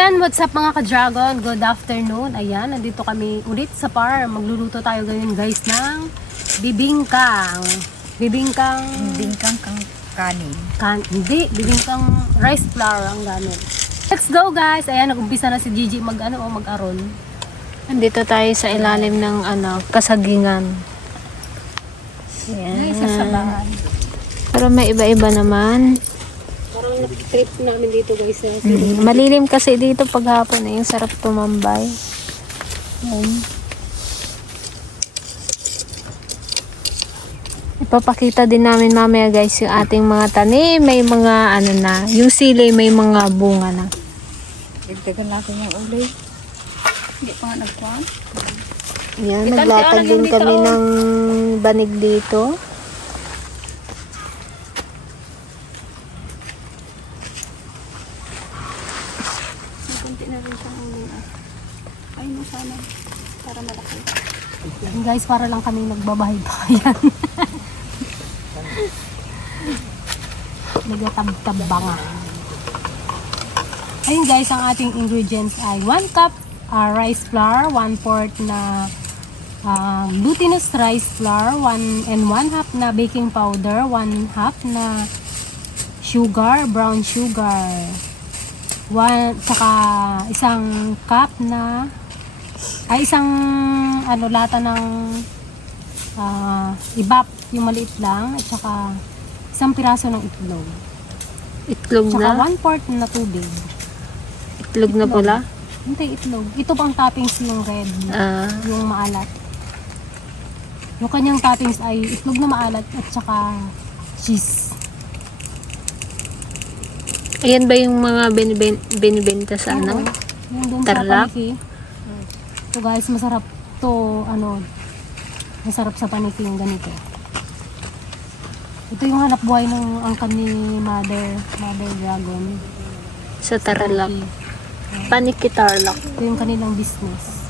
Ayan, what's up mga ka-dragon? Good afternoon. Ayan, nandito kami ulit sa farm. Magluluto tayo ngayon guys ng bibingkang. Bibingkang... Bingkang kang kanin. Kan, hindi, bibingkang rice flour ang gamit. Let's go guys! Ayan, nag-umpisa na si Gigi mag, ano, oh, mag-aron. Nandito tayo sa ilalim ng ano, kasagingan. Ay, sasabahan. Pero may iba-iba naman. Parang trip namin dito guys. Eh. Mm, Malilim kasi dito paghapon eh. Yung sarap tumambay. Yan. Ipapakita din namin mamaya guys yung ating mga tanim. May mga ano na. Yung sili may mga bunga na. Dagdagan natin yung ulay. Hindi pa nga nagkuhan. Yan, naglatag din kami oh. ng banig dito. Kunti na rin siyang ulay. ah. Ay, no, sana. Para malaki. Ayan, guys, para lang kami nagbabahay-bahayan. Nagatab-tabanga. Ayun guys, ang ating ingredients ay 1 cup ah, rice flour, 1 fourth na ah, glutinous rice flour, 1 and 1 half na baking powder, 1 half na sugar, brown sugar, 1 saka isang cup na ay isang ano lata ng ah, ibap yung maliit lang at saka isang piraso ng itlog. Itlog Tsaka na. one fourth na tubig. Itlog na pula. Hindi itlog. Ito pang toppings yung red, Ah, yung maalat. Yung kanyang toppings ay itlog na maalat at saka cheese. ayan ba yung mga biniben- binibenta sa ano? Yung dun Tarlac? sa paniki. So guys, masarap to ano masarap sa paniki yung ganito. Ito yung hanap buhay ng angkan ni Mother, Mother Dragon. Sa Tarlac. Paniki. Tarlac. Ito yung kanilang business.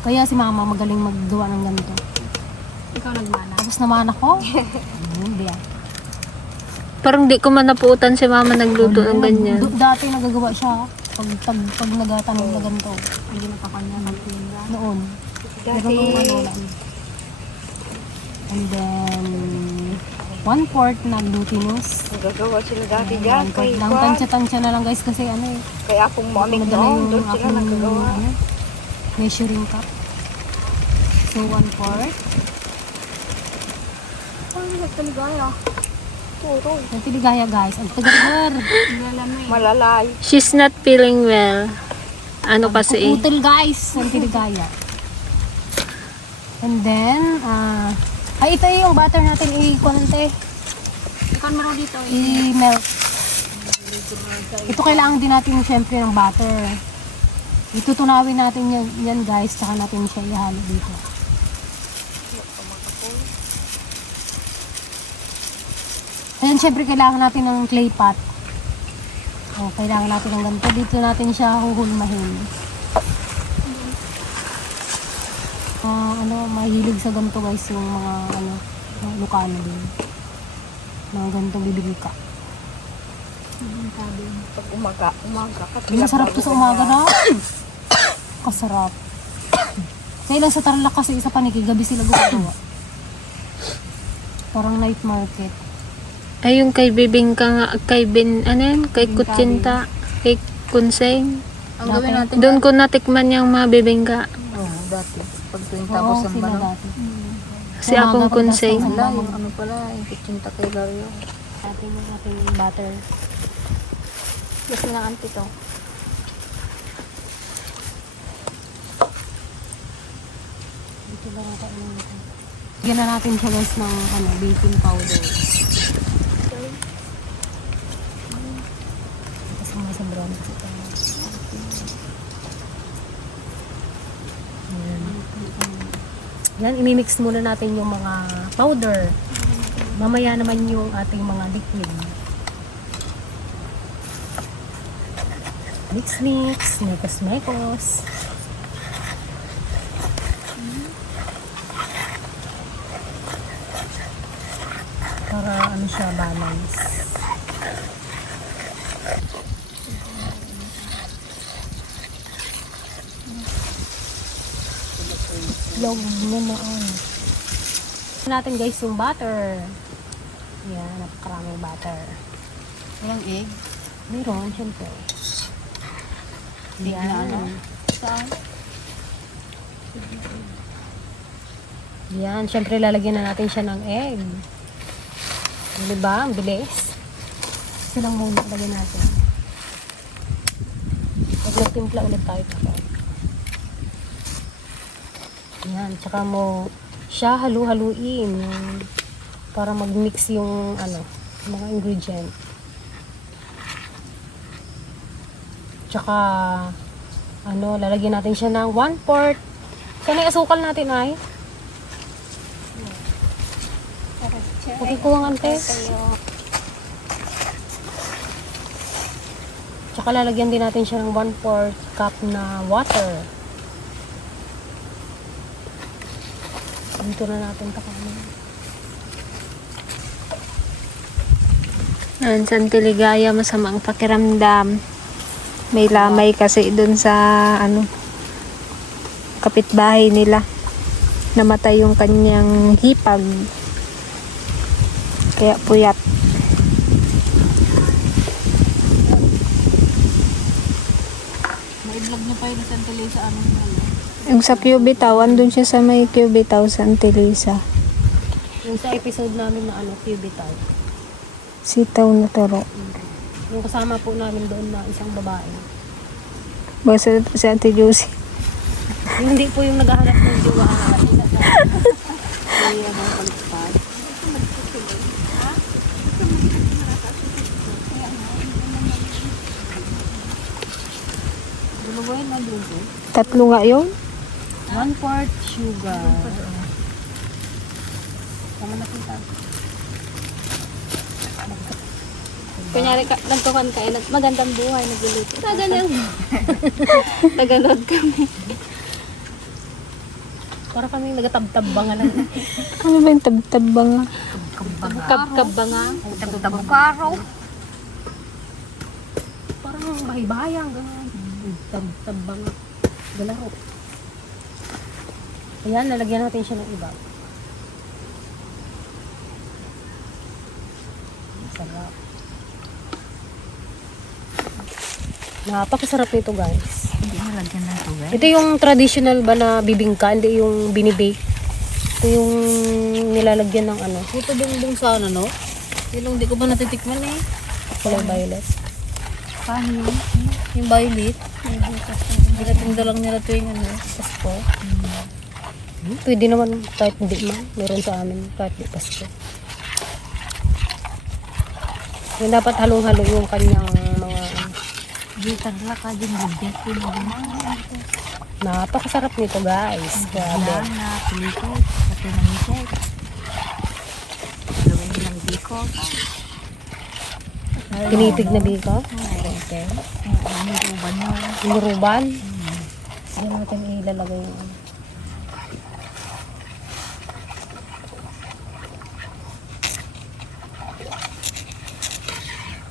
Kaya si mama magaling maggawa ng ganito. Ikaw nagmana. Tapos naman ako. Ayun, biya. Parang di ko man napuutan si mama nagluto ng ganyan. Dati nagagawa siya. Pag, pag, pag nagatanim na ganito. Hindi na pa kanya magtinda. Noon. Pero nung ano lang. And then, one fourth na glutinous. nagagawa sila dati One dyan. fourth Kay lang. Tansya-tansya na lang guys kasi ano eh. Kaya akong mamig noon. Doon sila nagagawa. ano, measuring cup. So, one fourth. Ang nagtaligaya. Puro. Ang piligaya guys. Ang tagar Malalay. She's not feeling well. Ano kasi eh. Puputol guys. Ang piligaya. And then, ah, ay ito yung butter natin i-konante. Ikaw meron dito. I-melt. Ito kailangan din natin syempre ng butter. Itutunawin natin yan, yan guys, tsaka natin siya ihalo dito. Ayan, syempre kailangan natin ng clay pot. O, kailangan natin ng ganito. Dito natin siya huhulmahin. Ah, ano, mahilig sa ganito guys yung mga ano, Lucano din. Mga ganitong bibili ka. Pag umaga, umaga. Masarap to sa umaga na. Kasarap. Sa ilan sa Tarlac kasi isa paniki, gabi sila gumagawa. Parang night market. Ay, yung kay Bibingka nga, kay Bin, ano yun? Kay Kutsinta, kay Kunseng. Ang gawin natin. Doon ko natikman yung mga bibingka. Oo, dati. Pag tuwing tapos ng sila bano. dati. Si akong Kunseng. Wala, yung ano pala, yung kitchinta kay Dario. Ating ating butter. Yes na auntie to. Dito lang ako. Bigyan na natin siya guys ng ano, baking powder. Kasi mga sa brown. Ayan. Yan, imimix muna natin yung mga powder. Mamaya naman yung ating mga liquid. Mix mix, mekos mekos. Para ano siya balance. Itlog na noon. natin guys yung butter. Yan, napakaraming butter. Walang egg. Meron, syempre. Big na ano? Saan? Yan, syempre lalagyan na natin siya ng egg. Di ba? Ang bilis. Silang muna lagyan natin. Pag nagtimpla ulit tayo kapag. Yan, tsaka mo siya halu-haluin para mag-mix yung ano, mga ingredient. Tsaka ano, lalagyan natin siya ng 1 quart. Saan yung asukal natin ay? Okay, kuwang antes. Tsaka lalagyan din natin siya ng 1 4 cup na water. Dito na natin pakanin. Yan, Santiligaya, masamang pakiramdam. May lamay kasi dun sa, ano, kapitbahay nila. Namatay yung kanyang hipag. Kaya puyat. May vlog niyo pa yun sa tuloy sa anong ano. Yung sa Cubitaw, andun siya sa may Cubitaw, Santa Lisa. Yung sa episode namin na ano, cubital. Sitaw na turo. Yung kasama po namin doon na isang babae. Basta si Ate Josie. Yung hindi po yung naghahanap ng jowa ang hanap nila. Kaya mga baliktad. Dalawa yun na dugo. Tatlo nga yun. 1 quart sugar. Tama na kita. Kunyari, ka, nagtukan ka, eh, nag- magandang buhay, nagluluto. Ganyan. Naganood kami. Para kami nagatabtabangan lang. Ano ba yung tab-tabang nga? Kab-kab ba nga? Tabukaro. Parang bahay-bayang, gano'n. Tab-tabang. Galaro. Ayan, lalagyan natin siya ng iba. Sarap. Napakasarap nito guys. Hindi mo lagyan ng tubig. Ito yung traditional ba na bibingka, hindi yung binibake. Ito yung nilalagyan ng ano, Ito bongbong sana, no? Yung di ko pa natitikman eh. kulay violet. Paano yun? Yung violet? Binatinda lang nila ito yung ano, Pasko. Hmm, Pwede naman kahit hindi man. Meron sa amin kahit di Pasko. Yung dapat halong-halo yung kanyang mga Gitar la ka din budget ko na napakasarap nito guys. Grabe. na pilito. Pati na misek. Gawin nilang biko. Tinitig na biko. Okay. Ano yung uban nyo? Inuruban. Hindi natin ilalagay yung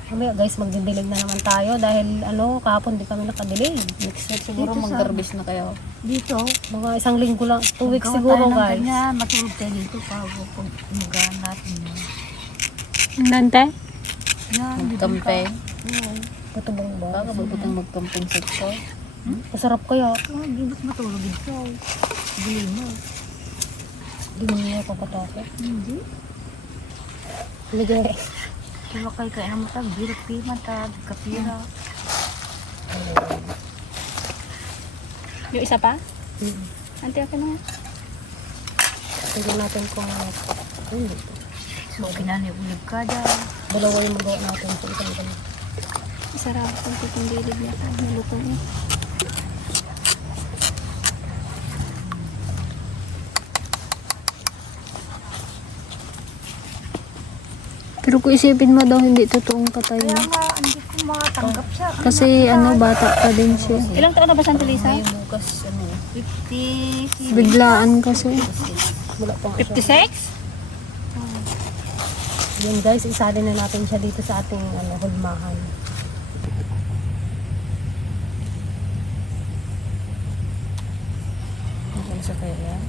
Mamaya guys, magdidilig na naman tayo dahil ano, kahapon di kami nakadilig. Next week siguro mag na kayo. Dito. mga isang linggo lang, two weeks Gawa siguro tayo ng guys. ganyan. Matulog tayo dito bago kung umagaan natin yun. Nante? Yan, Magkampeng. Patubang ba? Kakabagutang magkampeng sa ko. Masarap kaya. Oh, hindi ba't matulog dito? Bili mo. Hindi mo niya papatakot. Hindi. Lagay. Kaya kayo kaya naman tag, birot piman tag, kapira. Yung isa pa? Hmm. Ante ako na. Tignan natin kung ano. Hindi. So, pinaniulig ka dyan. Dalawa yung magawa natin sa isang ganun. Sarap kung tikong dilig niya ka. Malutong Pero kung isipin mo daw, hindi totoong patay Kaya nga, hindi ko makatanggap siya. Kasi ano, bata pa din siya. Ilang taon na ba Santa Lisa? Bukas, ano, 50... Biglaan kasi. Wala pa nga 56? Yun guys, isali na natin siya dito sa ating ano, hulmahan. Diyan sa kaya.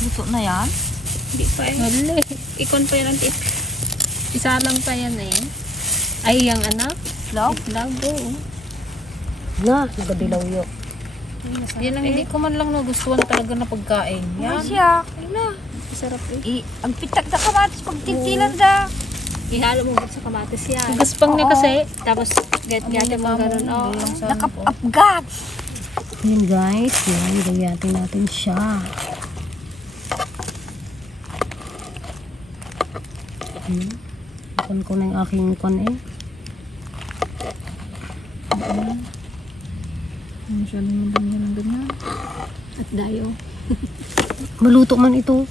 Luto na yan? Hindi pa eh. Hali. Ikon pa yan ang tip. Isa lang pa yan eh. Ay, yung anak? Vlog? Lago. Na, nagadilaw yun. Yan ang hindi ko man lang nagustuhan talaga na pagkain. Yan. siya. Ay na. Sarap eh. I, ang pitak na kamatis pag tintilan da. Ihalo mo ba sa kamatis yan? Gaspang niya kasi. Tapos, get get mo ganun. Oo. Nakapapgat. Yan guys, yan, gayatin natin siya. Hmm. Ikon ko na yung aking kon eh. Masyado mo din yan ang ganyan. At dayo. Maluto man ito.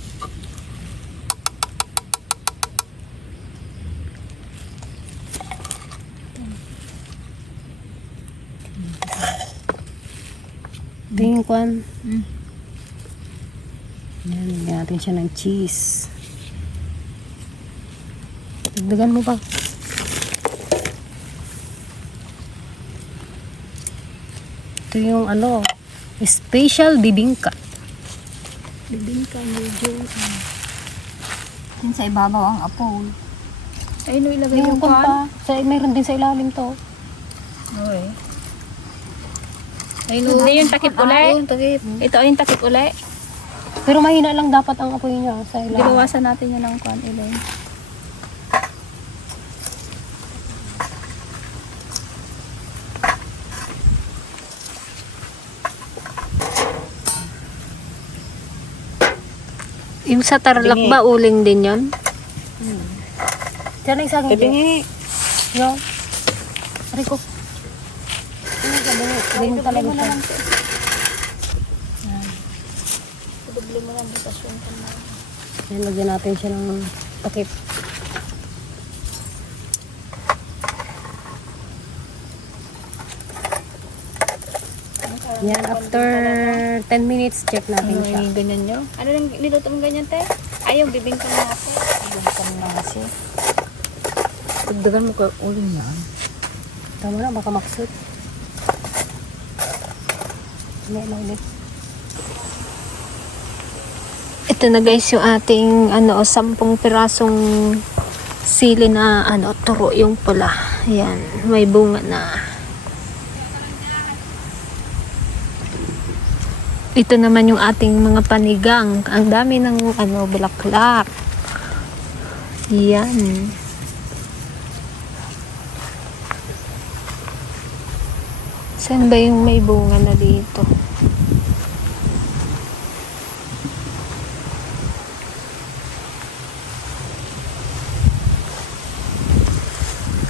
Yung kwan. Mm. Yan, lagyan natin siya ng cheese. Dagdagan mo pa. Ito yung ano, special bibingka. Bibingka medyo. Yun sa ibabaw ang apol. Ay, no, ilagay Yung yung kwan kwan. pa, sa, mayroon din sa ilalim to. Okay. Ay, no. Hindi yung takip uli. yung takip. Ito ay yung takip uli. Pero mahina lang dapat ang apoy niya sa ilalim. Bibawasan natin yun ng kwan ilay. Yung sa tarlak ba, uling din yon? Diyan na isang hindi. Yo. Rico. Ganyan talaga siya. Doble mo lang butas yung. Yan, lagyan natin siya ng takip. Yan, after 10 minutes, check natin siya. Ay, ganyan nyo. Ano nang niluto mo ganyan, te? Ay, yung bibingka na natin. Bumpan na kasi. Dagdagan mo ka uling na. Tama na, baka maksut. May na ulit. Ito na guys yung ating ano, sampung pirasong sili na ano, turo yung pula. Ayan, may bunga na. Ito naman yung ating mga panigang. Ang dami ng ano, bulaklak. Yan. Saan ba yung may bunga na dito?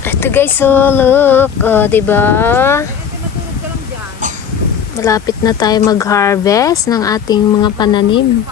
Ito guys, so look, oh, 'di ba? Malapit na tayo mag-harvest ng ating mga pananim.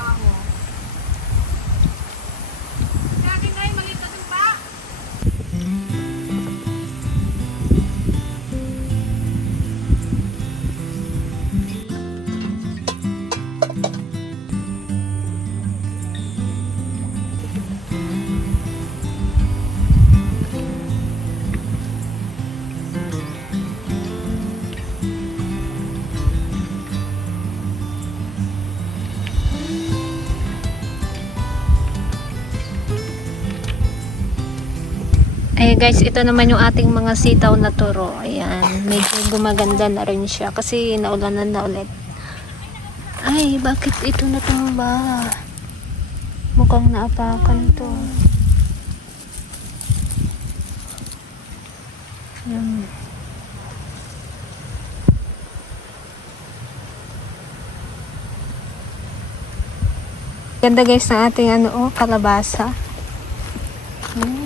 Guys, ito naman yung ating mga sitaw na turo. Ayan, medyo gumaganda na rin siya kasi naulanan na ulit. Ay, bakit ito natumba? Mukhang naapakan to. Ayan. Ganda guys ng ating ano, oh, kalabasa.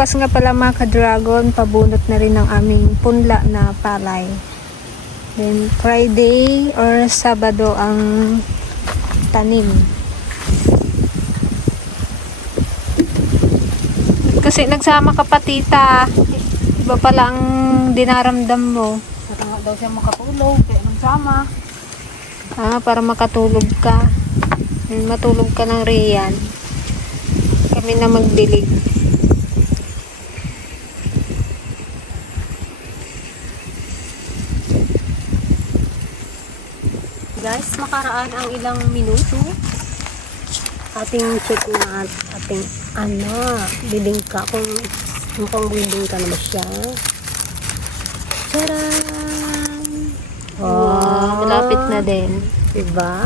Bukas nga pala mga ka-dragon, pabunot na rin ng aming punla na palay. Then Friday or Sabado ang tanim. Kasi nagsama ka pa tita. Iba pala ang dinaramdam mo. Para nga daw siya makatulog, kaya nagsama. Ah, para makatulog ka. Matulog ka ng riyan. Kami na magdilig. Guys, makaraan ang ilang minuto. Ating check na at ating ano, bibingka kung mukhang bibingka na ba siya. Charan! Wow, malapit na din. Diba?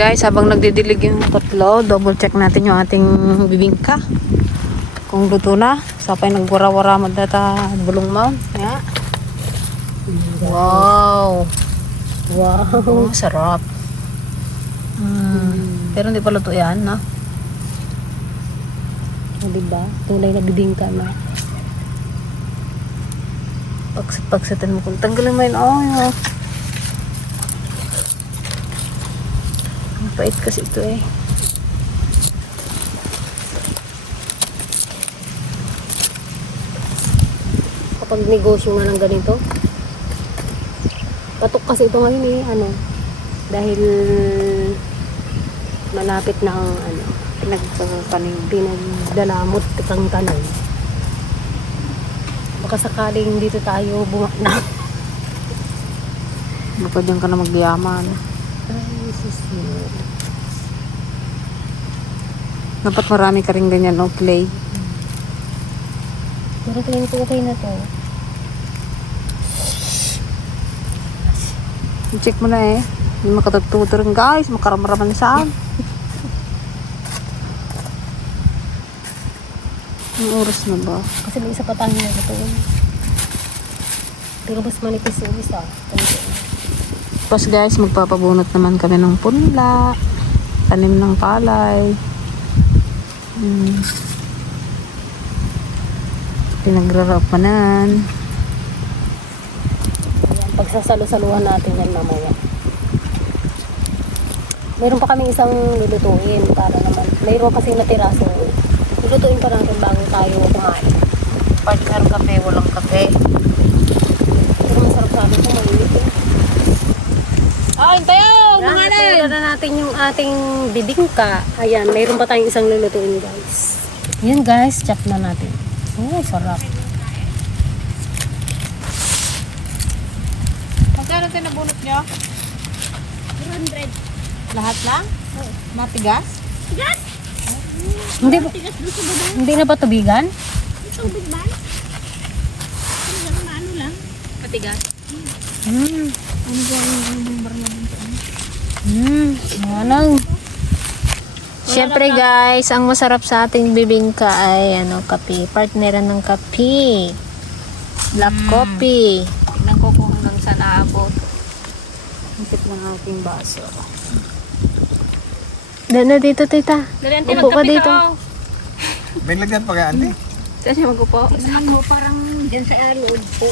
Guys, habang nagdidilig yung tatlo, double check natin yung ating bibingka. Kung luto na, sapay nagwara-wara madata bulong mo. Ya. Wow. Wow! Oh, sarap. Mm. Pero hindi pa luto yan, no? O, diba? Tunay na bibingka na. Pag, pagsatan mo kung tanggalin mo yun, oh, yun. Pait kasi ito eh. Kapag negosyo nga ng ganito, patok kasi ito ngayon eh, ano, dahil malapit na ang ano, pinagpapaning, pinagdalamot kang tanong. Baka sakaling dito tayo bunga na. Baka dyan ka na magyaman. Dapat marami ka rin ganyan, no, clay. Pero tingin ko okay na to. I-check mo na eh. Hindi makatagtuto rin guys. Makaramaraman saan. Ang oras na ba? Kasi may isa pa tayo na ito. Pero mas manipis yung isa. Tapos guys, magpapabunot naman kami ng punla. Tanim ng palay. Hmm. Pinagrarapanan. Ayan, pagsasalo-saluhan natin yan mamaya. Meron pa kami isang lulutuin para naman. Mayroon kasi natira so lulutuin pa natin bago tayo kumain. Partner kape, walang kape. Pero masarap sa amin kung Ay, tayo! Yan, na natin yung ating bibingka. Ayan, mayroon pa tayong isang lulutuin guys. Yan guys, chop na natin. Oh, sarap. Magkano tayo nabunot nyo? 200. Lahat lang? Matigas? Hindi ba, hindi na ba tubigan? Matigas. Hmm. Hmm. Manang. Siyempre guys, ang masarap sa ating bibingka ay ano, kape. Partneran ng kape. Black coffee. Tignan ko kung hanggang saan aabot. Hintip ng ating baso. Dahil na dito, tita. Dali, ante, Upo ka dito. ka. oh. May lagyan pa kaya, ante? Saan siya mag-upo? Ano, parang dyan sa loob po.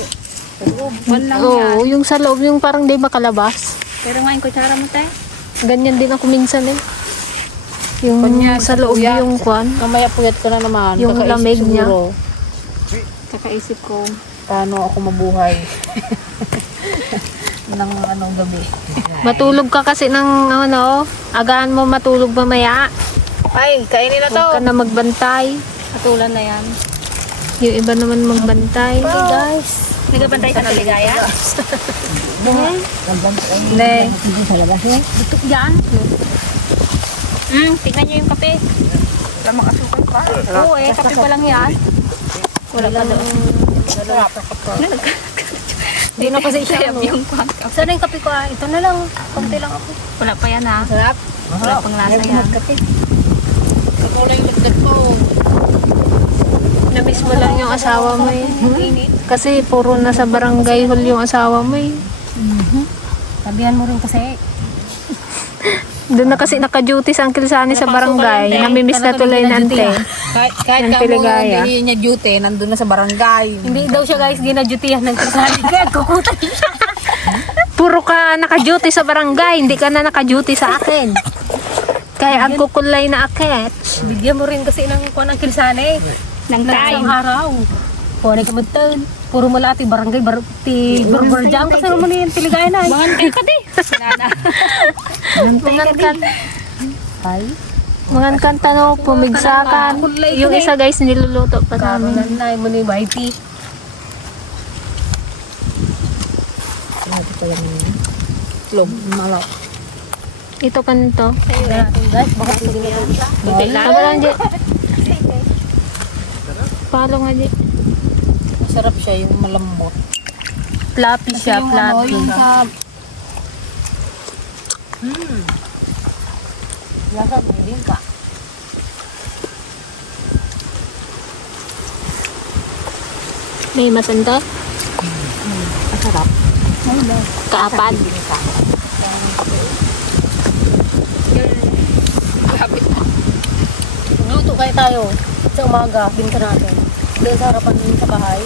One lang yan. Oo, yung sa loob, yung parang di makalabas. Pero ngayon, kutsara mo tayo. Ganyan din ako minsan eh. Yung sa loob yung kwan. Mamaya puyat ka na naman. Yung Kakaisip lamig niya. siguro, Kakaisip ko. Paano ako mabuhay? ng anong gabi. Matulog ka kasi ng ano, agaan mo matulog mamaya. Ay, kainin na to. Huwag ka na magbantay. Katulan na yan. Yung iba naman magbantay. guys. Nagabantay ka na ligaya? Ne. Butok yan. Hmm, tignan nyo yung kape. Wala makasukal pa. Oo eh, kape pa lang yan. Wala pa doon. Hindi na kasi siya. Yung kwan. Sana yung kape ko ah. Ito na lang. Kunti lang ako. Wala pa yan ha. Sarap. Wala pang lasa yan. Ako lang yung lagdag ko. Namiss mo lang yung asawa mo eh. Kasi puro nasa barangay hall yung asawa mo eh. Sabihan mo rin kasi. Doon na kasi naka-duty sa Uncle Sani sa barangay. Namimiss na tuloy nante. Kahit, kahit Yung kamo Piligaya. hindi niya duty, nandun na sa barangay. Hindi daw siya guys ginadutihan ng kasali. Kaya kukutan siya. Puro ka naka-duty sa barangay, hindi ka na naka-duty sa akin. Kaya ang kukulay na akit. Bigyan mo rin kasi ng kuwan ng kilsane. Ng time. isang araw. Kuwan ay kamutan. Puro mala ti barangay, bar, ti barbarjang. Kasi naman yung tiligay na. Bangan kayo ka di. Nana. Mga kan mga kanta no, pumigsakan. Yung isa guys, niluluto pa namin. Karoon na mo ni YT. Log, malaw. Ito kanto. Guys, baka sige na. Tama lang, Di. Palo nga, Di. Masarap siya yung malambot. Fluffy siya, fluffy. Lasa, bilhin ka. May matanda. Masarap. Kaapat. Luto kayo tayo. Sa umaga, binta natin. Doon sa harapan sa bahay.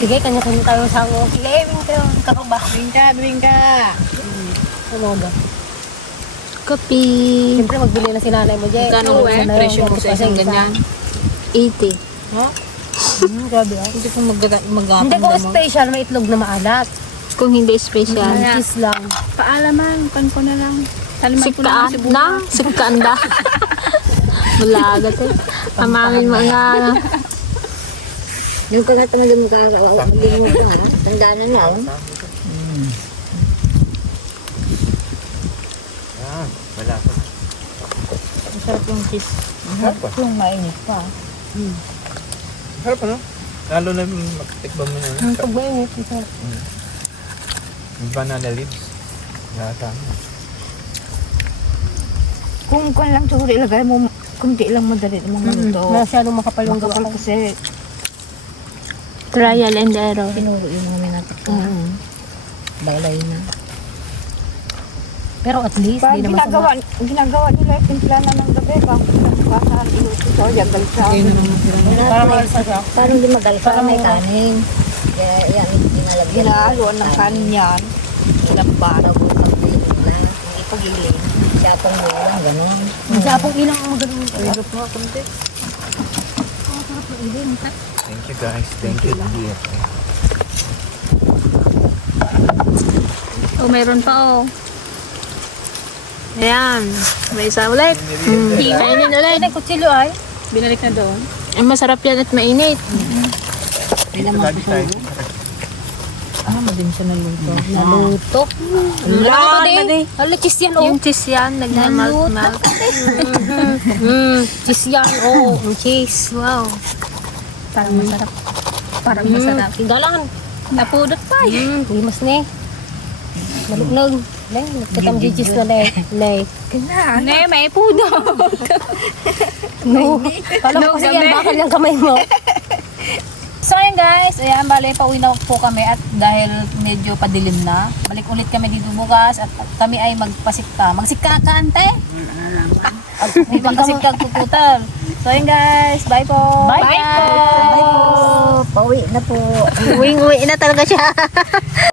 Sige, kanya-kanya tayo sango. Sige, binta. Kakaba. Bilhin ka. Sa umaga. Kapi. Siyempre, magbili na si nanay mo, Jay. Gano'n eh, presyo ganito sa isang ganyan. 80. Ha? Hmm, grabe ah. Hindi ko mag- magapang Hindi ko special, may itlog na maalat. Kung hindi special. Cheese lang. Paalaman. Kan ko na lang. Taliman ko na lang Sikaan si na. Sikaan da. Bulagat eh. Amamin mo nga. ano. Yung kagat mo din magkakawa, hindi mo ka ha? Tandaan na lang. Ah, wala pa. Masarap yung cheese. Masarap pa. Yung mainit pa. Masarap ano? Lalo na yung magtikba mo na. Hmm, pag mainit, isa. Yung banana leaves. Lasa mo. Kung kung lang siguro ilagay mo, kunti lang madali mo maluto. Masyadong makapal yung gawa. kasi Trial and error. pinuro yung mga minatik ko. Balay na. Pero at least, Pag di naman ginagawa, ginagawa nila yung timpla na ng gabi, bakit nagpasahan iluto sa yagal sa Para maalsa siya. Parang di magal para may kanin. Kaya yan, ginalagyan. Ginahaluan ng kanin yan. Pag-iling na, hindi pag-iling. Siya pang lang, gano'n. Siya pong ilang ang magaling. Hirap nga, kunti. Thank you guys. Thank you. dear. Oh, mayroon pa oh. Ayan. May isa ulit. Mm. Kainin ulit. Ay, kutsilyo ay. Binalik na doon. Ay, masarap yan at mainit. Lagi tayo. Ah, madin siya naluto. Naluto. Wala din. Hala, cheese yan, oh. Yung cheese yan, nagmamalt-malt. Mm, cheese yan, oh. Mm, cheese. Wow. Parang masarap. Parang masarap. Tigalan. Napudot pa. Mm, limas ni. Malugnog. Nay, nagkatam cheese na nay. Nay. Ne, may pudo. No. Kala ko kasi yan, bakal yung kamay mo. So ayun guys, ayan bale pauwi na po kami at dahil medyo padilim na, balik ulit kami dito bukas at kami ay magpasikka. Magsikka ka ante? May magkasikka puputal. So ayun guys, bye po. Bye, bye po. Bye po. Pauwi na po. Uwing-uwi na talaga siya.